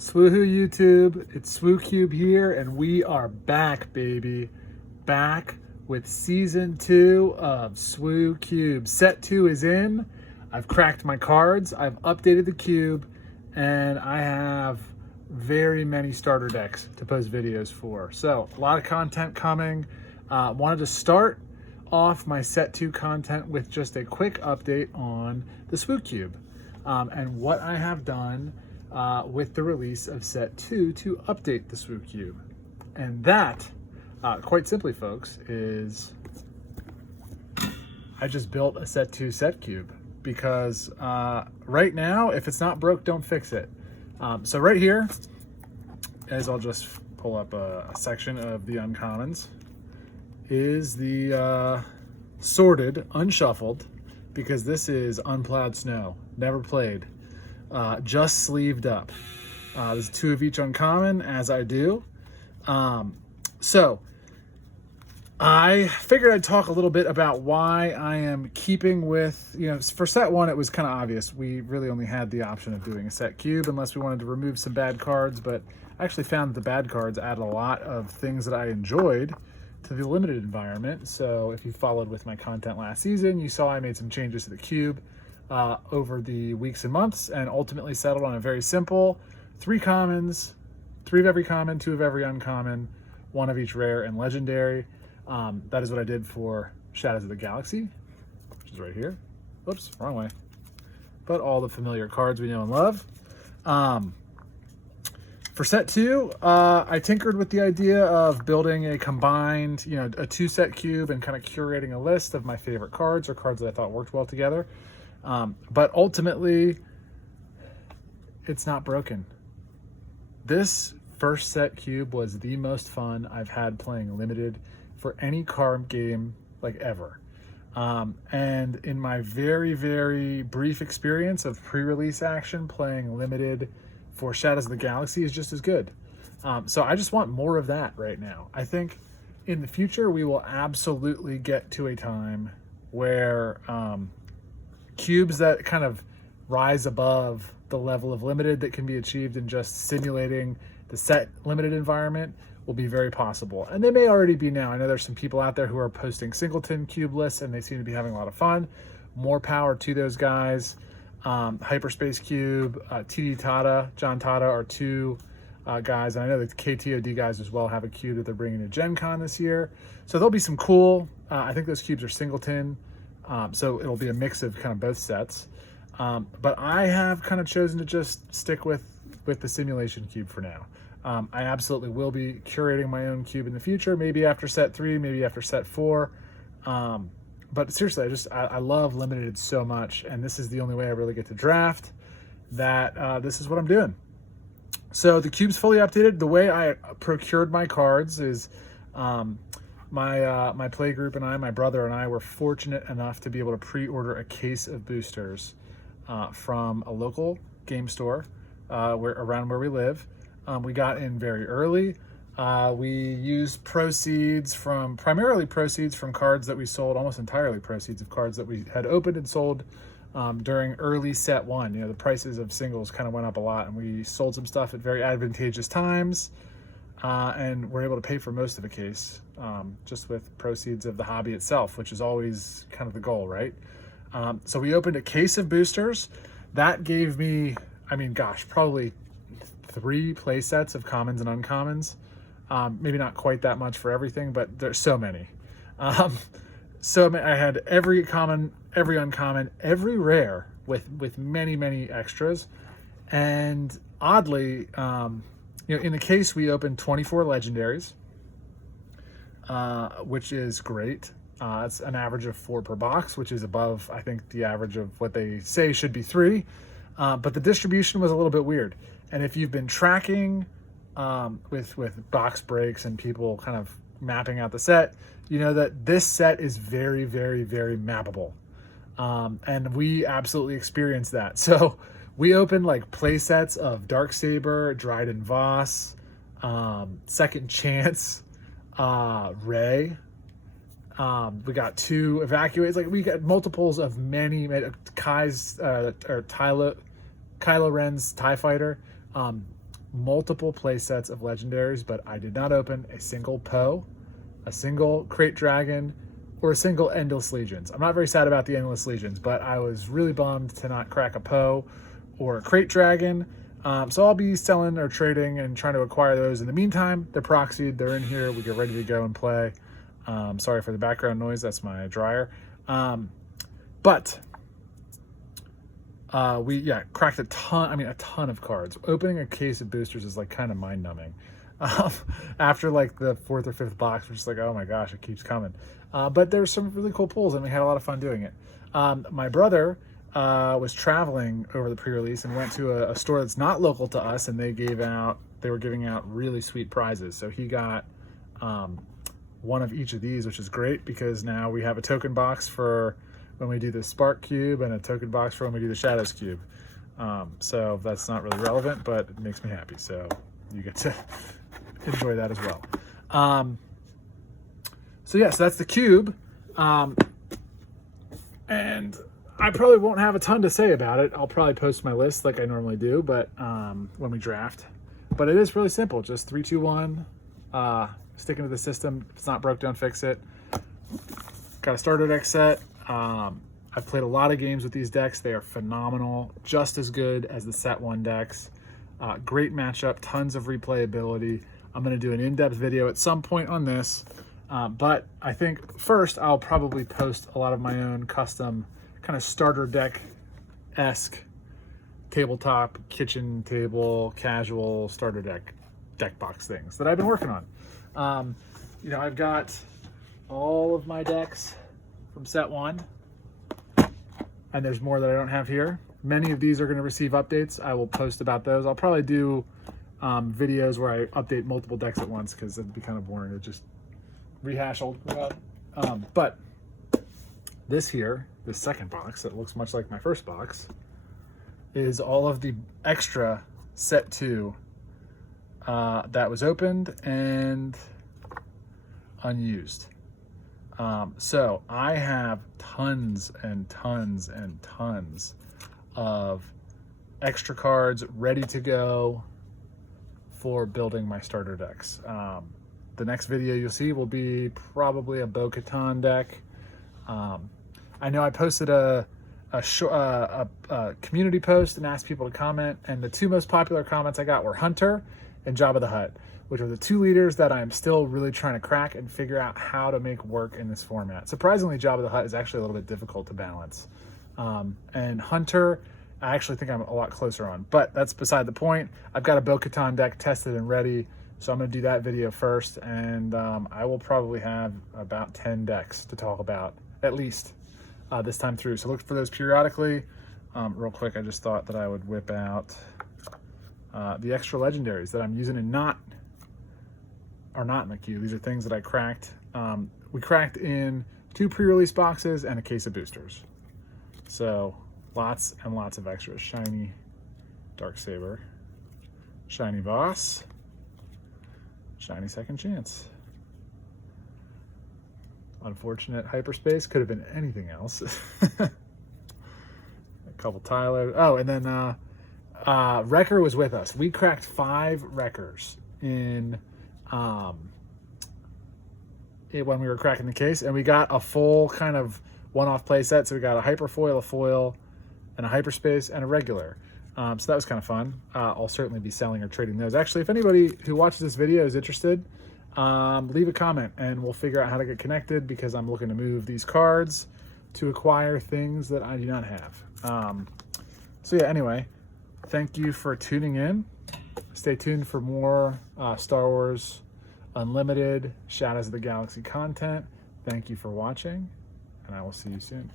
Swoohoo YouTube, it's Swoo Cube here, and we are back, baby. Back with season 2 of Swoo Cube. Set 2 is in. I've cracked my cards, I've updated the cube, and I have very many starter decks to post videos for. So, a lot of content coming. Wanted to start off my set 2 content with just a quick update on the Swoo Cube and what I have done with the release of set 2 to update the Swoo Cube. And that, quite simply folks, is I just built a set 2 set cube because right now, if it's not broke, don't fix it. So right here, as I'll just pull up a section of the uncommons, is the sorted, unshuffled, because this is unplowed snow, never played. Just sleeved up. There's 2 of each uncommon, as I do. So I figured I'd talk a little bit about why I am keeping with, for set 1, it was kind of obvious. We really only had the option of doing a set cube unless we wanted to remove some bad cards, but I actually found that the bad cards added a lot of things that I enjoyed to the limited environment. So if you followed with my content last season, you saw I made some changes to the cube over the weeks and months, and ultimately settled on a very simple 3 commons, 3 of every common, 2 of every uncommon, 1 of each rare and legendary. That is what I did for Shadows of the Galaxy, which is right here. Oops, wrong way. But all the familiar cards we know and love. For set 2, I tinkered with the idea of building a combined, a 2 set cube and kind of curating a list of my favorite cards or cards that I thought worked well together. But ultimately, it's not broken. This first set cube was the most fun I've had playing limited for any card game like ever. And in my very, very brief experience of pre-release action, playing limited for Shadows of the Galaxy is just as good. So I just want more of that right now. I think in the future, we will absolutely get to a time where cubes that kind of rise above the level of limited that can be achieved in just simulating the set limited environment will be very possible. And they may already be now. I know there's some people out there who are posting singleton cube lists and they seem to be having a lot of fun. More power to those guys. Hyperspace Cube, TD Tata, John Tata are 2 guys. And I know the KTOD guys as well have a cube that they're bringing to Gen Con this year. So there'll be some cool, I think those cubes are singleton. So it'll be a mix of kind of both sets. But I have kind of chosen to just stick with the simulation cube for now. I absolutely will be curating my own cube in the future, maybe after set 3, maybe after set 4. But seriously, I love limited so much, and this is the only way I really get to draft, that this is what I'm doing. So the cube's fully updated. The way I procured my cards is my play group and I, my brother and I, were fortunate enough to be able to pre-order a case of boosters from a local game store around where we live. We got in very early. We used primarily proceeds from cards that we sold, almost entirely proceeds of cards that we had opened and sold during early set 1. The prices of singles kind of went up a lot, and we sold some stuff at very advantageous times, and we're able to pay for most of a case just with proceeds of the hobby itself, which is always kind of the goal, right? So we opened a case of boosters. That gave me, probably 3 play sets of commons and uncommons. Maybe not quite that much for everything, but there's so many. So I had every common, every uncommon, every rare with many, many extras. And oddly, in the case, we opened 24 legendaries, which is great. It's an average of 4 per box, which is above, I think, the average of what they say should be 3. But the distribution was a little bit weird. And if you've been tracking with box breaks and people kind of mapping out the set, you know that this set is very, very, very mappable. And we absolutely experienced that. So we opened like play sets of Darksaber, Dryden Voss, Second Chance, Ray. We got 2 evacuates. Like, we got multiples of many Kylo Ren's TIE Fighter. multiple play sets of legendaries, but I did not open a single Poe, a single Crate Dragon, or a single Endless Legions. I'm not very sad about the Endless Legions, but I was really bummed to not crack a Poe or a Crate Dragon. So I'll be selling or trading and trying to acquire those. In the meantime, they're proxied, they're in here, we get ready to go and play. Sorry for the background noise, that's my dryer. We cracked a ton of cards. Opening a case of boosters is like kind of mind numbing. After like the 4th or 5th box, we're just like, oh my gosh, it keeps coming. But there were some really cool pulls and we had a lot of fun doing it. My brother was traveling over the pre-release and went to a store that's not local to us, and they were giving out really sweet prizes. So he got one of each of these, which is great because now we have a token box for when we do the Spark Cube and a token box for when we do the Shadows Cube. So that's not really relevant, but it makes me happy. So you get to enjoy that as well. So that's the cube. And I probably won't have a ton to say about it. I'll probably post my list like I normally do, but when we draft. But it is really simple. Just 3, 2, 1. Sticking to the system. If it's not broke, don't fix it. Got a starter deck set. I've played a lot of games with these decks. They are phenomenal. Just as good as the set 1 decks. Great matchup. Tons of replayability. I'm going to do an in-depth video at some point on this. But I think first I'll probably post a lot of my own custom kind of starter deck-esque tabletop, kitchen table, casual starter deck box things that I've been working on. I've got all of my decks from set 1, and there's more that I don't have here. Many of these are going to receive updates. I will post about those. I'll probably do videos where I update multiple decks at once because it'd be kind of boring to just rehash old crap. But this second box that looks much like my first box is all of the extra set 2 that was opened and unused. So I have tons and tons and tons of extra cards ready to go for building my starter decks. The next video you'll see will be probably a Bo-Katan deck. I know I posted a community post and asked people to comment, and the 2 most popular comments I got were Hunter and Jabba the Hutt, which are the 2 leaders that I'm still really trying to crack and figure out how to make work in this format. Surprisingly, Jabba the Hutt is actually a little bit difficult to balance. And Hunter, I actually think I'm a lot closer on, but that's beside the point. I've got a Bo-Katan deck tested and ready, so I'm going to do that video first, and I will probably have about 10 decks to talk about, at least, this time through. So look for those periodically. Real quick, I just thought that I would whip out the extra legendaries that I'm using and are not in the queue. These are things that I cracked. We cracked in 2 pre-release boxes and a case of boosters. So lots and lots of extras. Shiny Darksaber, shiny Voss, shiny Second Chance. Unfortunate Hyperspace, could have been anything else. A couple Tyler. Oh, and then Wrecker was with us. We cracked 5 Wreckers in when we were cracking the case, and we got a full kind of one-off play set. So we got a Hyperfoil, a foil, and a Hyperspace, and a regular. So that was kind of fun. I'll certainly be selling or trading those. Actually, if anybody who watches this video is interested, leave a comment and we'll figure out how to get connected, because I'm looking to move these cards to acquire things that I do not have. So yeah, anyway, thank you for tuning in. Stay tuned for more Star Wars Unlimited Shadows of the Galaxy content. Thank you for watching, and I will see you soon.